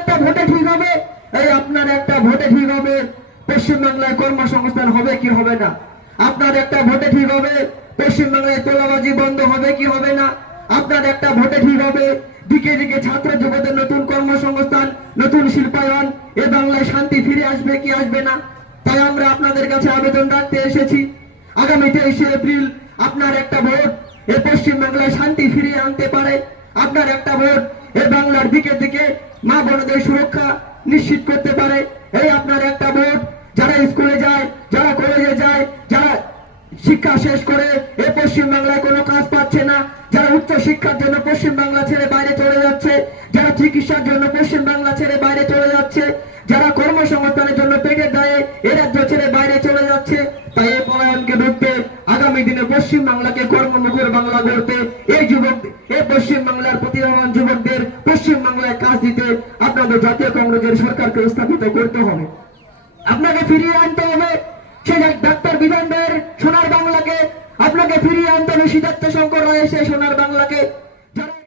একটা ভোটে ঠিক হবে, এই আপনার একটা ভোটে ঠিক হবে পশ্চিমবাংলায় কর্মসংস্থান হবে কি হবে না। আপনার একটা ভোটে ঠিক হবে পশ্চিমবাংলায় তোলাবাজি বন্ধ হবে কি হবে না। আপনার একটা ভোটে ঠিক হবে দিকে দিকে ছাত্র যুবদের নতুন কর্মসংস্থান, নতুন শিল্পায়ন, এ বাংলায় শান্তি ফিরে আসবে কি আসবে না। তাই আমরা আপনাদের কাছে আবেদন রাখতে এসেছি, আগামী 23শে এপ্রিল আপনার একটা ভোট এ পশ্চিমবাংলায় শান্তি ফিরিয়ে আনতে পারে। আপনার একটা ভোট এ বাংলার দিকে দিকে মা বোনদের সুরক্ষা নিশ্চিত করতে পারে। এই আপনার একটা ভোট যারা স্কুলে যায়, যারা কলেজে যায়, যারা শিক্ষা শেষ করে এ পশ্চিমবাংলায় কোনো কাজ পাচ্ছে না, যারা উচ্চ শিক্ষার জন্য পশ্চিমবাংলা ছেড়ে বাইরে চলে যাচ্ছে, যারা চিকিৎসার জন্য পশ্চিমবাংলা ছেড়ে বাইরে চলে যাচ্ছে, যারা কর্মসংস্থানের জন্য পেটের দায়ে এ রাজ্য ছেড়ে বাইরে চলে যাচ্ছে, তাই এই পলায়নকে রুখতে, আগামী দিনে পশ্চিমবাংলাকে কর্মমুখর বাংলা গড়তে, এই যুবক এই পশ্চিমবাংলার প্রতিভাবান যুবকদের পশ্চিমবাংলায় কাজ দিতে আপনাদের জাতীয় কংগ্রেসের সরকারকে স্থাপিত করতে হবে। আপনাকে ফিরিয়ে আনতে হবে সেই ডাক্তার বিধানদের সোনার বাংলাকে, আপনাকে ফিরিয়ে আনতে হবে সিদ্ধার্থ শঙ্কর রায় সেই সোনার বাংলাকে।